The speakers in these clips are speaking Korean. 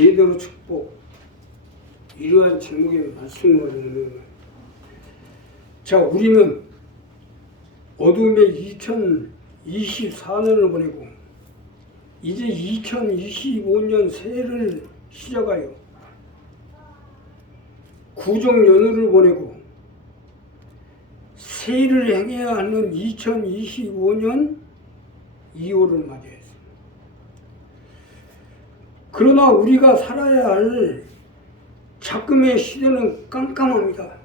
제대로 축복, 이러한 제목의 말씀을 듣는. 자, 우리는 어둠의 2024년을 보내고 이제 2025년 새해를 시작하여 구정연휴를 보내고 새해를 행해야 하는 2025년 2월을 맞이했습니다. 그러나 우리가 살아야 할 작금의 시대는 깜깜합니다.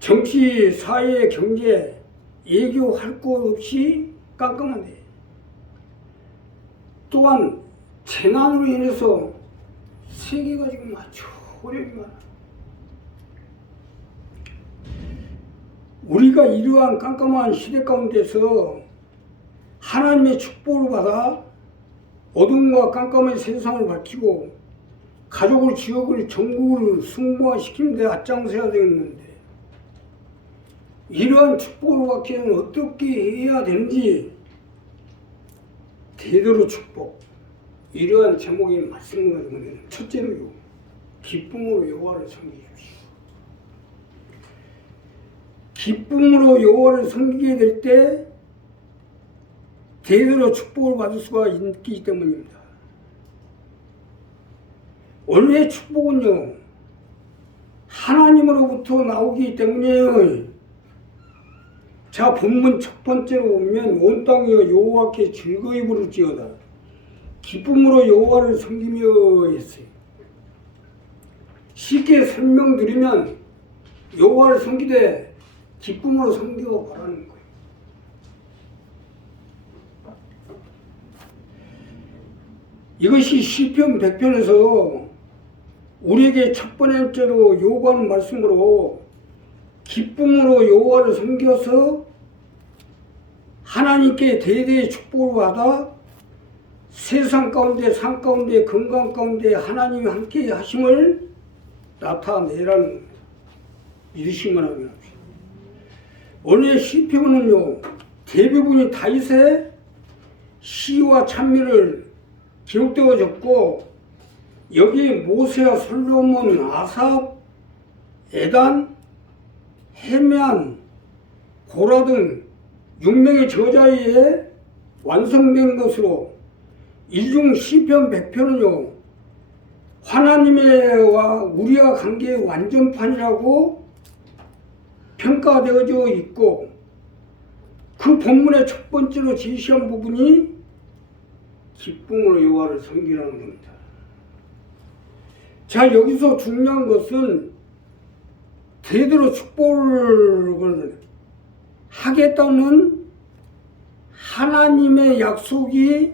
정치, 사회, 경제, 애교 할 것 없이 깜깜한데, 또한 재난으로 인해서 세계가 지금 아주 어려움이 많아. 우리가 이러한 깜깜한 시대 가운데서 하나님의 축복을 받아 어둠과 깜깜한 세상을 밝히고 가족을, 지역을, 전국을 승부화시키는 데 앞장서야 되겠는데, 이러한 축복을 받기 위해서는 어떻게 해야 되는지 대대로 축복, 이러한 제목의 말씀을 가지고 첫째로요, 기쁨으로 여호와를 섬기십시오. 기쁨으로 여호와를 섬기게 될 때 대대로 축복을 받을 수가 있기 때문입니다. 원래 축복은요, 하나님으로부터 나오기 때문이에요. 자, 본문 첫 번째로 보면 온 땅이여 여호와께 즐거이 부를지어다 기쁨으로 여호와를 섬기며 했어요. 쉽게 설명드리면 여호와를 섬기되 기쁨으로 섬겨 보라는 거예요. 이것이 시편 100편에서 우리에게 첫 번째로 요구하는 말씀으로 기쁨으로 여호와를 섬겨서 하나님께 대대의 축복을 받아 세상 가운데, 산 가운데, 건강 가운데 하나님이 함께 하심을 나타내라는 믿으시기만 하면 합시다. 원래 시편은요, 대부분이 다윗의 시와 찬미를 기록되어졌고, 여기에 모세와 솔로몬, 아삽, 에단, 헤만, 고라 등 6명의 저자에 의해 완성된 것으로 일중 시편 100편은요, 하나님과 우리와 관계의 완전판이라고 평가되어져 있고, 그 본문의 첫 번째로 제시한 부분이 기쁨으로 여호와를 섬기라는 겁니다. 자, 여기서 중요한 것은 대대로 축복을 하겠다는 하나님의 약속이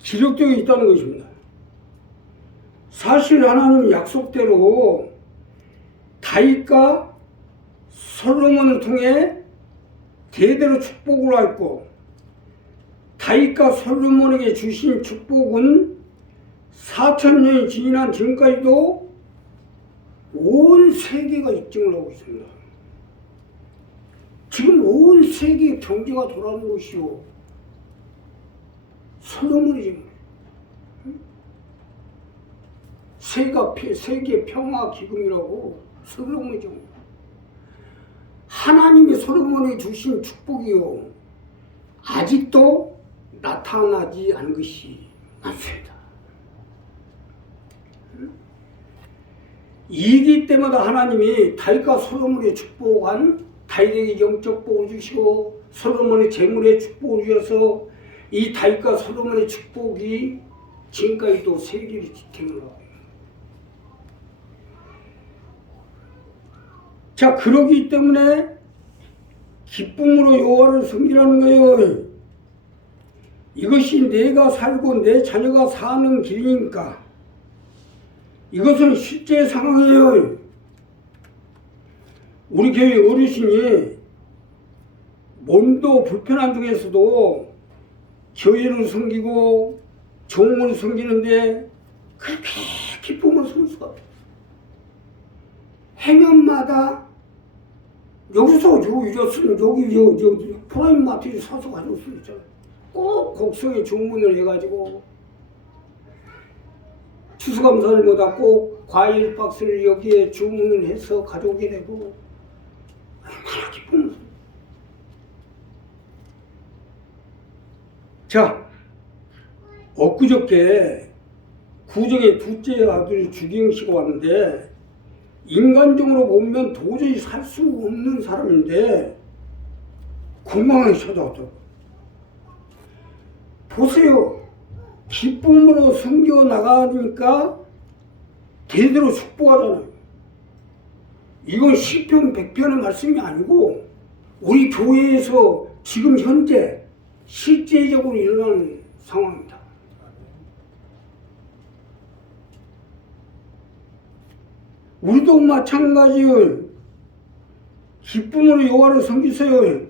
기록되어 있다는 것입니다. 사실 하나님은 약속대로 다윗과 솔로몬을 통해 대대로 축복을 했고, 다윗과 솔로몬에게 주신 축복은 4000년이 지난 지금까지도 온 세계가 입증을 하고 있습니다. 지금 온 세계의 경제가 돌아가는 것이요, 솔로몬이 지금 세계 평화 기금이라고 솔로몬이 지금 하나님이 솔로몬에게 주신 축복이요, 아직도 나타나지 않은 것이 맞습니다. 이기 때마다 하나님이 다윗과 솔로몬의 축복한 다윗에게 영적 복을 주시고 솔로몬의 재물의 축복을 주셔서 이 다윗과 솔로몬의 축복이 지금까지도 세계를 지탱을 하고 있습니다. 자, 그러기 때문에 기쁨으로 여호와를 섬기라는 거예요. 이것이 내가 살고 내 자녀가 사는 길이니까. 이것은 실제 상황이에요. 우리 교회 어르신이 몸도 불편한 중에서도 교회를 섬기고 종을 섬기는데 그렇게 기쁨으로 섬길 수가 없어요. 해면마다 여기서 여기 프라임 마트에 사서 가져올 수 있잖아요. 꼭 곡성에 주문을 해가지고 추수감사절마다 꼭 과일 박스를 여기에 주문을 해서 가져오게 되고 얼마나 기쁜. 자, 엊그저께 구정의 둘째 아들 주기영 씨가 왔는데 인간적으로 보면 도저히 살 수 없는 사람인데 건강하게 찾아왔더라고요. 보세요. 기쁨으로 섬겨 나가니까 대대로 축복하잖아요. 이건 시편 100편의 말씀이 아니고 우리 교회에서 지금 현재 실제적으로 일어나는 상황입니다. 우리도 마찬가지예요. 기쁨으로 여호와를 섬기세요.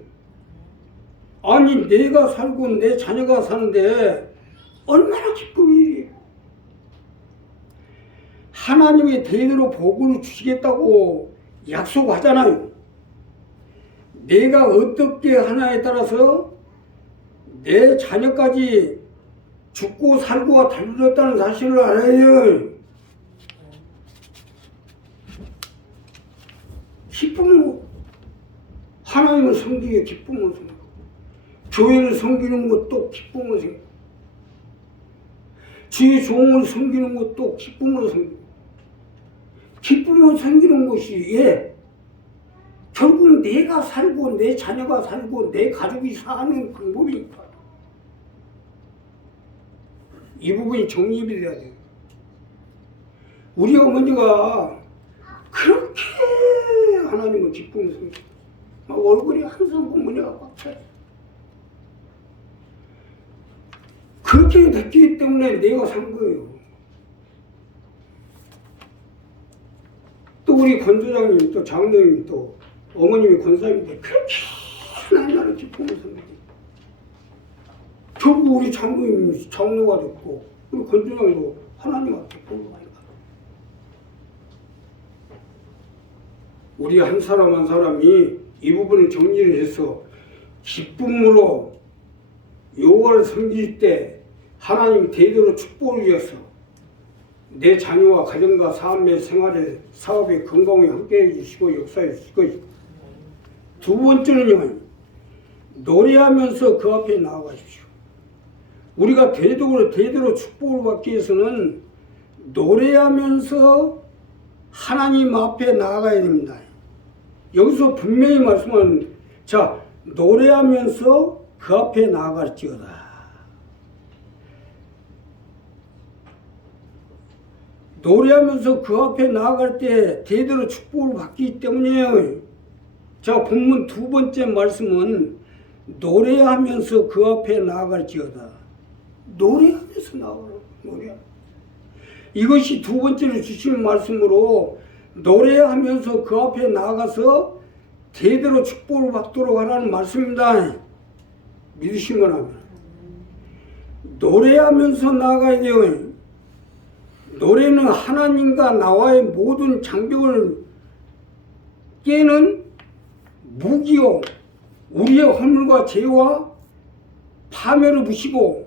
아니 내가 살고 내 자녀가 사는데 얼마나 기쁜 일이에요. 하나님이 대대로 복을 주시겠다고 약속하잖아요. 내가 어떻게 하나에 따라서 내 자녀까지 죽고 살고가 달렸다는 사실을 알아요. 기쁨으로 하나님을 섬기기에 기쁨을 섬기고 교회를 섬기는 것도 기쁨을 섬기고 주의 종을 섬기는 것도 기쁨으로 섬기고 기쁨으로 섬기는 것이 결국 내가 살고 내 자녀가 살고 내 가족이 사는 방법이니까 이 부분이 정립이 돼야 돼요. 우리 어머니가 그렇게 하나님을 기쁨으로 섬기고 막 얼굴이 항상 어머니가 꽉 차요. 그렇게 됐기 때문에 내가 산 거예요. 또 우리 권조장님 또 장로님 또 어머님이 권사님인데 그렇게 하나님을 기쁨으로 섬기고 결국 우리 장로님 장로가 됐고 우리 권조장도 하나님한테 복을 많이 받아. 우리 한 사람 한 사람이 이 부분을 정리를 해서 기쁨으로 여호와를 섬길 때 하나님이 대대로 축복을 위해서 내 자녀와 가정과 삶의 생활에 사업에 건강에 함께해 주시고 역사해 주시고 두 번째는요 노래하면서 그 앞에 나아가십시오. 우리가 대대로 축복을 받기 위해서는 노래하면서 하나님 앞에 나아가야 됩니다. 여기서 분명히 말씀하는 자 노래하면서 그 앞에 나아갈지어다. 노래하면서 그 앞에 나아갈 때 대대로 축복을 받기 때문이에요. 자 본문 두 번째 말씀은 노래하면서 그 앞에 나아갈지어다. 노래하면서 나아가라고. 이것이 두 번째로 주시는 말씀으로 노래하면서 그 앞에 나아가서 대대로 축복을 받도록 하라는 말씀입니다. 믿으신 거라면 노래하면서 나아가야 돼요. 노래는 하나님과 나와의 모든 장벽을 깨는 무기요 우리의 허물과 죄와 파멸을 부시고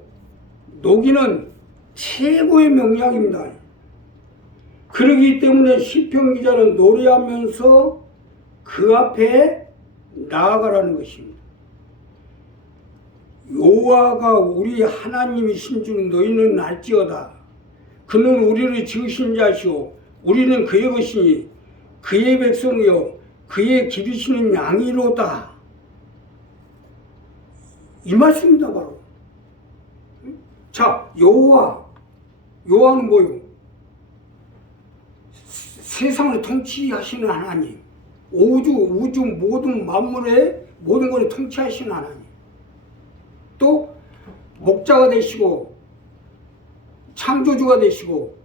녹이는 최고의 명약입니다. 그러기 때문에 시편 기자는 노래하면서 그 앞에 나아가라는 것입니다. 여호와가 우리 하나님이신 줄 너희는 알지어다. 그는 우리를 지으신 자시오 우리는 그의 것이니 그의 백성이요 그의 기르시는 양이로다. 이 말씀입니다. 바로 자 여호와는 뭐요? 세상을 통치하시는 하나님, 우주 모든 만물의 모든 것을 통치하시는 하나님, 또 목자가 되시고 창조주가 되시고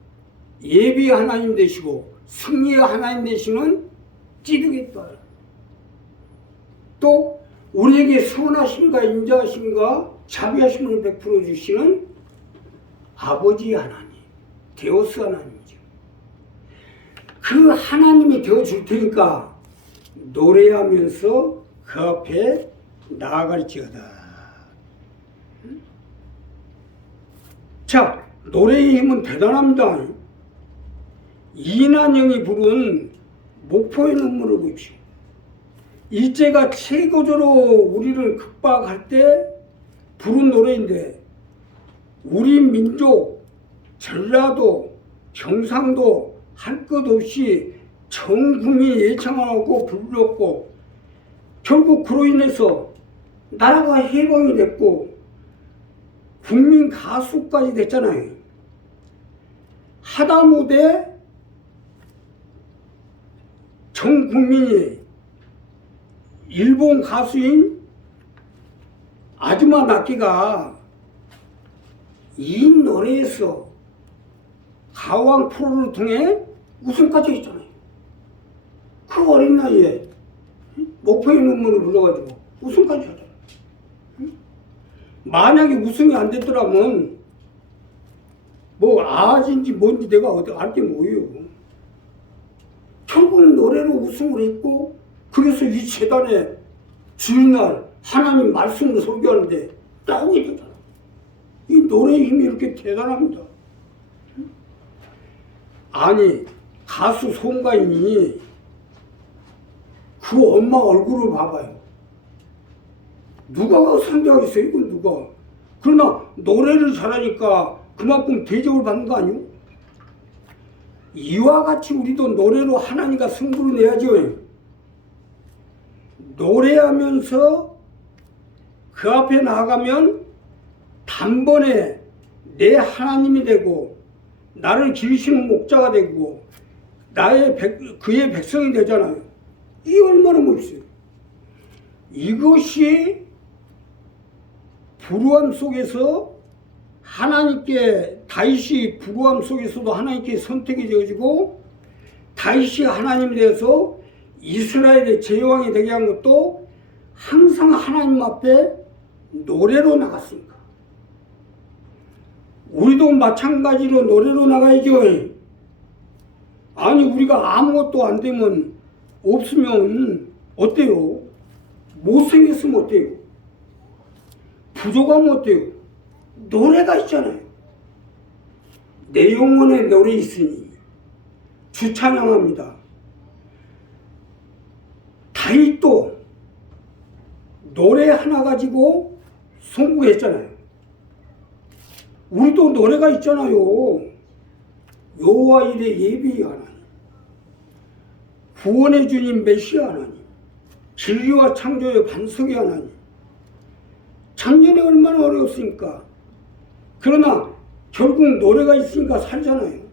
예비의 하나님 되시고 승리의 하나님 되시는 찌르겠다. 또 우리에게 선하심과 인자하심과 자비하심을 베풀어 주시는 아버지 하나님, 데오스 하나님이죠. 그 하나님이 되어줄 테니까 노래하면서 그 앞에 나아갈지어다. 자, 노래의 힘은 대단합니다. 이난영이 부른 목포의 눈물을 보십시오. 일제가 최고조로 우리를 극박할 때 부른 노래인데 우리 민족 전라도 경상도 할 것 없이 전 국민이 예청하고 불렀고 결국 그로 인해서 나라가 해방이 됐고 국민 가수까지 됐잖아요. 하다못해 전 국민이 일본 가수인 아즈마 나키가 이 노래에서 가왕 프로를 통해 우승까지 했잖아요. 그 어린 나이에 목포의 눈물을 불러가지고 우승까지 하잖아요. 만약에 우승이 안 됐더라면 뭐 아진지 뭔지 내가 어디 알게 뭐예요. 결국 노래로 우승을 했고 그래서 이 재단에 주일날 하나님 말씀을 설교하는데 나오게 되잖아. 이 노래의 힘이 이렇게 대단합니다. 아니 가수 송가인이 그 엄마 얼굴을 봐봐요. 누가 상대하겠어요? 이건 누가. 그러나 노래를 잘하니까 그만큼 대접을 받는 거 아니에요? 이와 같이 우리도 노래로 하나님과 승부를 내야죠. 노래하면서 그 앞에 나아가면 단번에 내 하나님이 되고 나를 기르시는 목자가 되고 그의 백성이 되잖아요. 이 얼마나 멋있어요. 이것이 불우함 속에서 하나님께 다윗이 불우함 속에서도 하나님께 선택이 되어지고 다윗이 하나님에 대해서 이스라엘의 제왕이 되게 한 것도 항상 하나님 앞에 노래로 나갔습니다. 우리도 마찬가지로 노래로 나가야죠. 아니 우리가 아무것도 안 되면 없으면 어때요? 못생겼으면 어때요? 부족하면 어때요? 노래가 있잖아요. 내 영혼에 노래 있으니 주 찬양합니다. 다윗도 노래 하나 가지고 선구했잖아요. 우리도 노래가 있잖아요. 여호와 이레 예비의 하나님, 구원의 주님 메시아 하나님, 진리와 창조의 반석의 하나님. 작년에 얼마나 어려웠습니까? 그러나 결국 노래가 있으니까 살잖아요.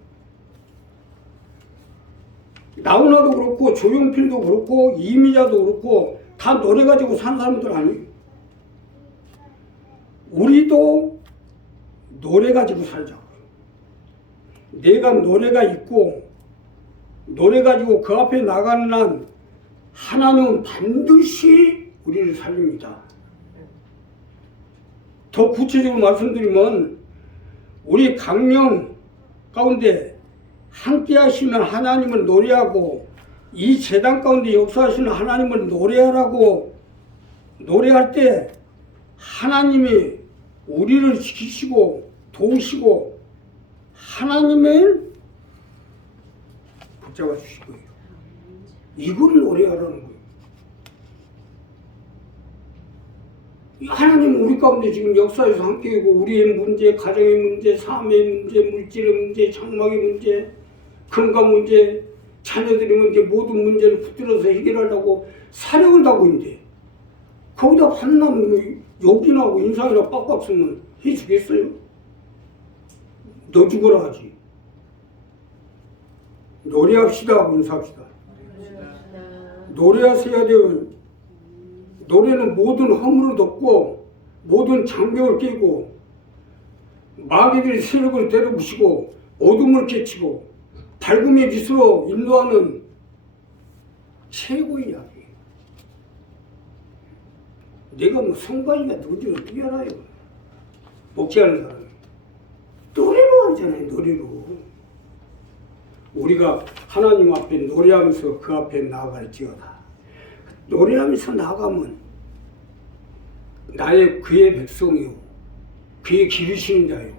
나훈아도 그렇고 조용필도 그렇고 이미자도 그렇고 다 노래 가지고 산 사람들 아니에요. 우리도 노래 가지고 살자고요. 내가 노래가 있고 노래 가지고 그 앞에 나가는 한 하나님은 반드시 우리를 살립니다. 더 구체적으로 말씀드리면 우리 강령 가운데 함께 하시는 하나님을 노래하고 이 재단 가운데 역사하시는 하나님을 노래하라고 노래할 때 하나님이 우리를 지키시고 도우시고 하나님을 붙잡아 주실 거예요. 이걸 노래하라는 거예요. 하나님은 우리 가운데 지금 역사에서 함께하고 우리의 문제, 가정의 문제, 삶의 문제, 물질의 문제, 장막의 문제, 건강 문제, 자녀들의 문제, 모든 문제를 붙들어서 해결하려고 사력을 다하고 있는데 거기다 한남 욕이나 하고 인상이나 빡빡 쓰면 해주겠어요? 너 죽어라 하지. 노래합시다 하고 인사합시다. 노래하셔야 돼요. 노래는 모든 허물을 덮고 모든 장벽을 깨고 마귀들의 세력을 때려부시고 어둠을 깨치고 밝음의 빛으로 인도하는 최고의 이야기예요. 내가 뭐 성관이가 누군지 어떻게 알아요? 목회하는 사람이 노래로 하잖아요. 노래로. 우리가 하나님 앞에 노래하면서 그 앞에 나아갈지어다. 노래하면서 나가면 나의 그의 백성이요 그의 기르시는 자요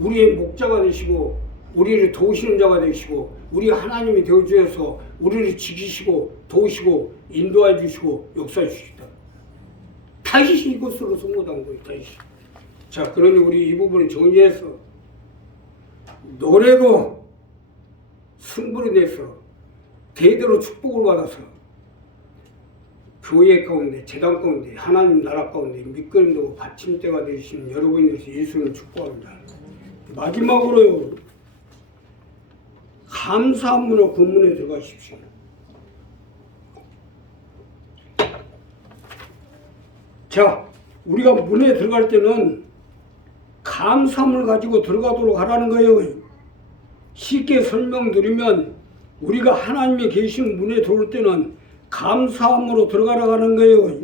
우리의 목자가 되시고 우리를 도우시는 자가 되시고 우리 하나님이 되어주셔서 우리를 지키시고 도우시고 인도해 주시고 역사해 주시다. 다시 이것으로 성공한 거예요. 다시. 자, 그러니 우리 이 부분을 정리해서 노래로 승부를 내서 대대로 축복을 받아서 교회 가운데, 재단 가운데, 하나님 나라 가운데 믿음으로 받침대가 되시는 여러분이 되서 예수를 축복합니다. 마지막으로 감사함으로 그 문에 들어가십시오. 자, 우리가 문에 들어갈 때는 감사함을 가지고 들어가도록 하라는 거예요. 쉽게 설명드리면 우리가 하나님이 계신 문에 들어올 때는 감사함으로 들어가라고 하는 거예요.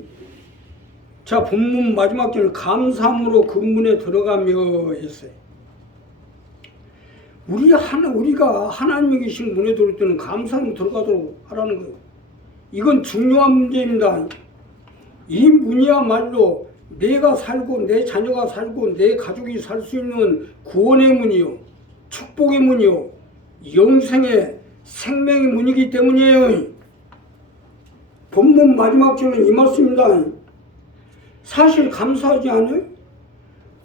자, 본문 마지막 절은 감사함으로 그 문에 들어가며 했어요. 우리가 하나님이 계신 문에 들어올 때는 감사함으로 들어가도록 하라는 거예요. 이건 중요한 문제입니다. 이 문이야말로 내가 살고 내 자녀가 살고 내 가족이 살 수 있는 구원의 문이요, 축복의 문이요, 영생의 생명의 문이기 때문이에요. 본문 마지막 절은 이 말씀입니다. 사실 감사하지 않아요?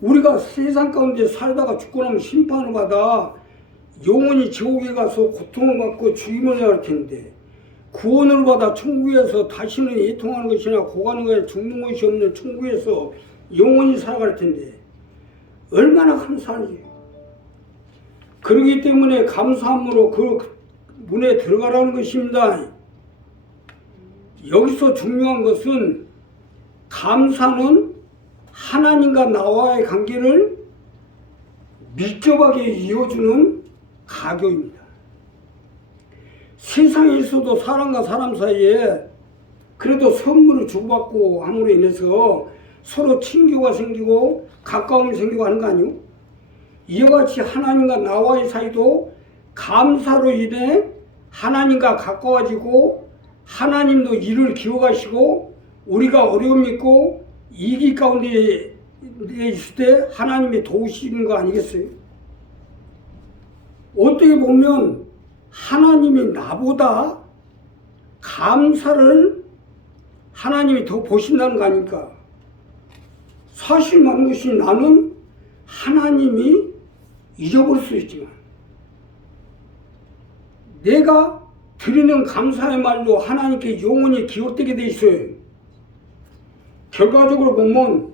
우리가 세상 가운데 살다가 죽고 나면 심판을 받아 영원히 지옥에 가서 고통을 받고 죽임을 해야 할 텐데, 구원을 받아 천국에서 다시는 애통하는 것이나 고가는 것이나 죽는 것이 없는 천국에서 영원히 살아갈 텐데 얼마나 감사하지. 그렇기 때문에 감사함으로 그 문에 들어가라는 것입니다. 여기서 중요한 것은 감사는 하나님과 나와의 관계를 밀접하게 이어주는 가교입니다. 세상에 있어도 사람과 사람 사이에 그래도 선물을 주고받고 함으로 인해서 서로 친교가 생기고 가까움이 생기고 하는 거 아니요? 이와 같이 하나님과 나와의 사이도 감사로 인해 하나님과 가까워지고 하나님도 이를 기억하시고 우리가 어려움 있고 이기 가운데 있을 때 하나님이 도우시는 거 아니겠어요? 어떻게 보면 하나님이 나보다 감사를 하나님이 더 보신다는 거 아닙니까? 사실 많은 것이 나는 하나님이 잊어버릴 수 있지만 내가 드리는 감사의 말로 하나님께 영원히 기억되게 돼 있어요. 결과적으로 보면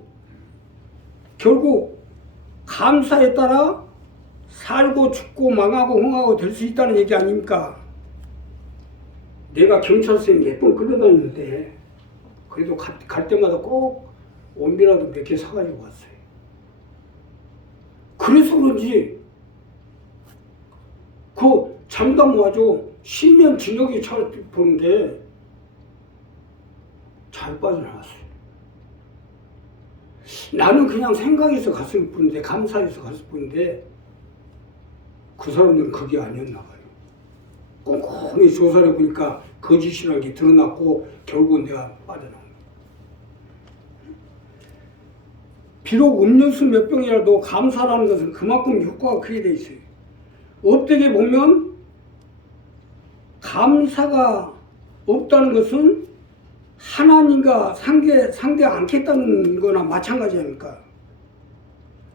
결국 감사에 따라 살고 죽고 망하고 흥하고 될 수 있다는 얘기 아닙니까? 내가 경찰서에 몇 번 끌려다니는데 그래도 갈 때마다 꼭 원비라도 몇 개 사가지고 왔어요. 그래서 그런지 그 잠담 와줘 10년 징역이 보는데 잘 빠져나왔어요. 나는 그냥 생각해서 갔을 뿐인데 감사해서 갔을 뿐인데 그 사람들은 그게 아니었나 봐요. 꼼꼼히 조사를 해보니까 거짓이라는 게 드러났고 결국은 내가 빠져나온 거예요. 비록 음료수 몇 병이라도 감사라는 것은 그만큼 효과가 크게 돼 있어요. 어떻게 보면 감사가 없다는 것은 하나님과 상대 않겠다는 거나 마찬가지 아닙니까?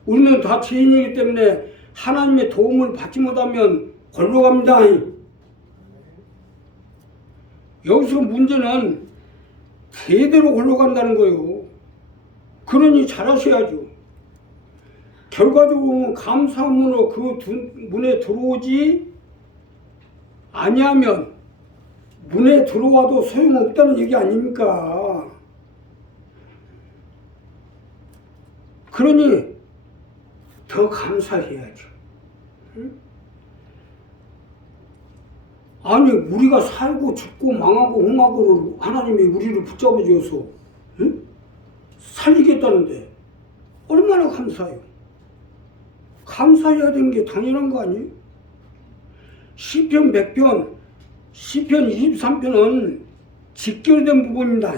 우리는 다 죄인이기 때문에 하나님의 도움을 받지 못하면 골로 갑니다. 여기서 문제는 대대로 골로 간다는 거예요. 그러니 잘하셔야죠. 결과적으로 감사함으로 그 문에 들어오지 아니하면 문에 들어와도 소용없다는 얘기 아닙니까? 그러니 더 감사해야죠. 응? 아니 우리가 살고 죽고 망하고 흥하고를 하나님이 우리를 붙잡아 주어서 응? 살리겠다는데 얼마나 감사해요. 감사해야 되는 게 당연한 거 아니에요? 시편 100편, 시편 23편은 직결된 부분입니다.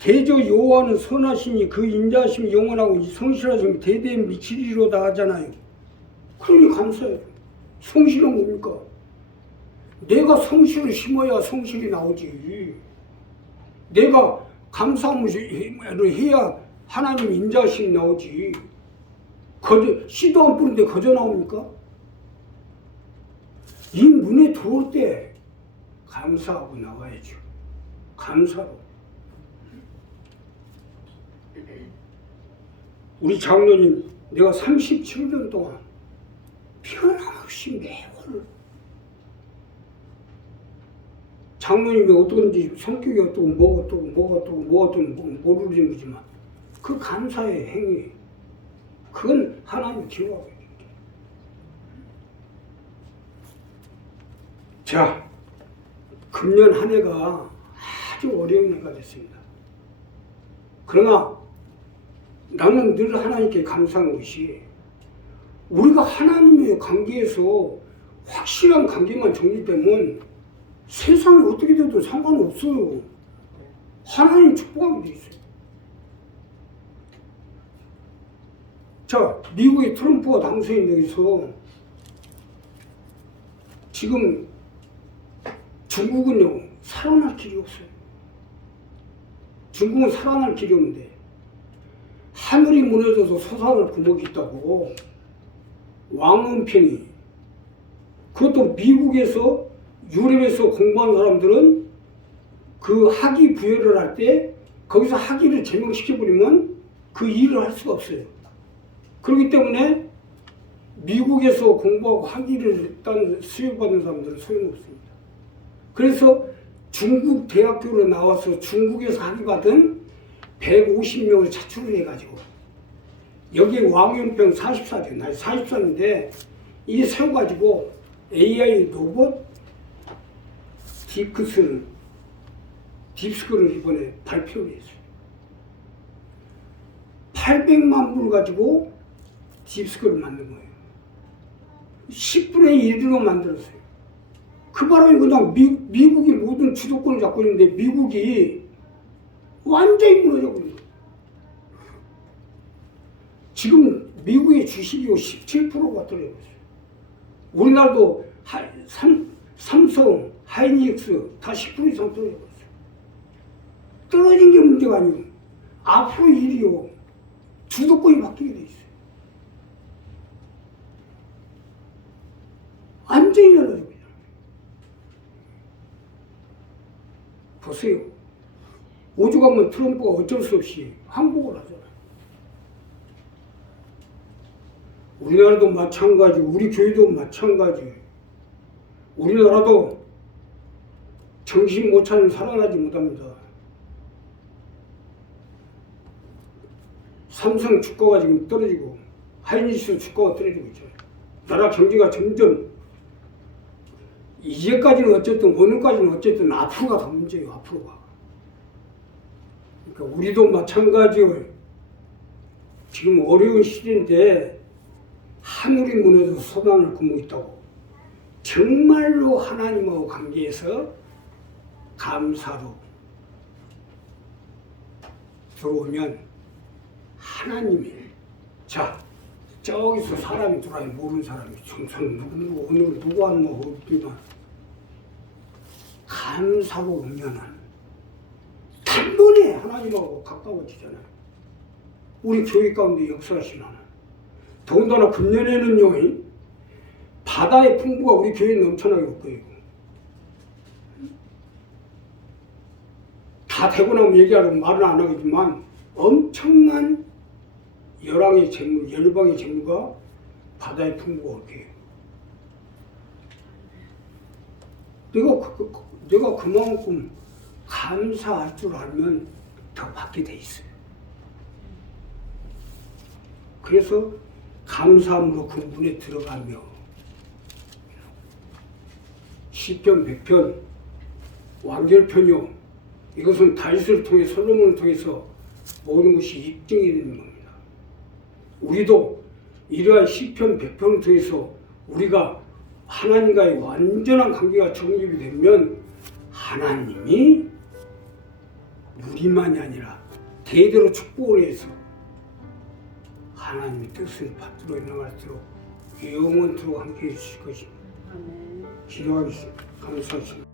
대저 여호와는 선하시니 그 인자하심이 영원하고 성실하심이 대대에 미치리로다 하잖아요. 그러니 감사해요. 성실은 뭡니까? 내가 성실을 심어야 성실이 나오지. 내가 감사함을 해야 하나님 인자하심이 나오지. 씨도 안 뿌는데 거저 나옵니까? 이 눈에 들어올 때 감사하고 나가야죠. 감사로. 우리 장로님, 내가 37년 동안 변함없이 매월 장로님이 어떤지 성격이 어떻고 뭐가 어떻고 모르는 거지만 그 감사의 행위, 그건 하나님 기억하고 있는 거예요. 자, 금년 한 해가 아주 어려운 해가 됐습니다. 그러나 나는 늘 하나님께 감사한 것이 우리가 하나님의 관계에서 확실한 관계만 정립되면 세상이 어떻게 돼도 상관없어요. 하나님 축복하게 돼 있어요. 자, 미국의 트럼프가 당선이 돼서 지금 중국은요, 살아날 길이 없어요. 중국은 살아날 길이 없는데 하늘이 무너져서 솟아날 구멍이 있다고 왕은평이, 그것도 미국에서 유럽에서 공부한 사람들은 그 학위 부여를 할 때 거기서 학위를 제명시켜버리면 그 일을 할 수가 없어요. 그렇기 때문에 미국에서 공부하고 학위를 수여받은 사람들은 소용없습니다. 그래서 중국 대학교로 나와서 중국에서 학위 받은 150명을 차출을 해가지고 여기에 왕연평 44죠. 나이 44인데 이 세워가지고 AI 로봇 딥스크를 이번에 발표를 했어요. 800만 불 가지고 딥스크를 만든 거예요. 10분의 1로 만들었어요. 그 바람에 그냥 미국이 모든 주도권을 잡고 있는데 미국이 완전히 무너져버린 거예요. 지금 미국의 주식이 17%가 떨어졌어요. 우리나라도 삼성, 하이닉스 다 10% 이상 떨어졌어요. 떨어진 게 문제가 아니고 앞으로 일이요. 주도권이 바뀌게 돼 있어요. 완전히 달라져요. 보세요. 오죽하면 트럼프가 어쩔 수 없이 항복을 하잖아요. 우리나라도 마찬가지, 우리 교회도 마찬가지. 우리나라도 정신 못 차리면 살아나지 못합니다. 삼성 주가가 지금 떨어지고 하이닉스 주가가 떨어지고 있죠. 나라 경제가 점점 이제까지는 어쨌든 오늘까지는 어쨌든 앞으로가 더 문제예요. 앞으로가. 그러니까 우리도 마찬가지예요. 지금 어려운 시대인데 하늘이 무너져서 솟아날 구멍이 있다고. 정말로 하나님하고 관계에서 감사로 들어오면 하나님이, 자, 저기서 사람이 들어와요. 모르는 사람이 정상 누구 오늘 누구 왔나 없지만 감사로 오면은 단번에 하나님하고 가까워지잖아요. 우리 교회 가운데 역사하시는 하나님. 더군다나 금년에는요, 바다의 풍부가 우리 교회에 넘쳐나게 올 거예요. 다 되고 나면 얘기하려고 말은 안 하겠지만 엄청난 열방의 재물과 바다의 풍부가 올 거예요. 내가 그만큼 감사할 줄 알면 더 받게 돼 있어요. 그래서 감사함으로 그 문에 들어가며 시편 100편 완결편이요, 이것은 다윗을 통해 솔로몬을 통해서 모든 것이 입증이 되는 겁니다. 우리도 이러한 시편 100편을 통해서 우리가 하나님과의 완전한 관계가 정립이 되면 하나님이 우리만이 아니라 대대로 축복을 해서 하나님의 뜻을 받들어 나갈수록 영원토록 함께해 주실 것입니다. 아멘. 기도하겠습니다. 감사하십니다.